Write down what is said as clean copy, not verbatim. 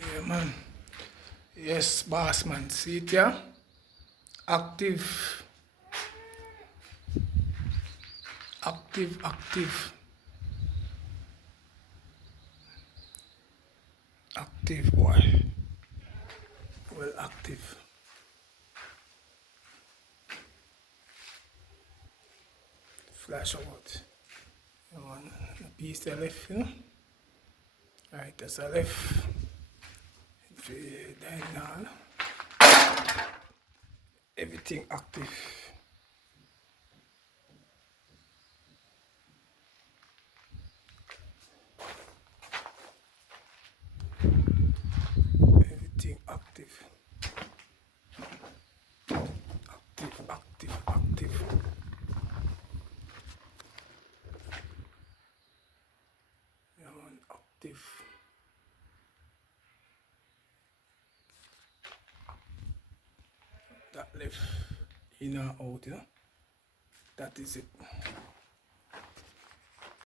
Yeah, man. Yes, boss, man. See it, yeah? Active, active, active, active, boy. Well, active. Flash out. Yeah, man. A piece to the left, you know? Right, that's the left. If you diagonal, everything active. Everything active. Active, active, active. Yeah, man. Active. That left in and out, you know? That is it.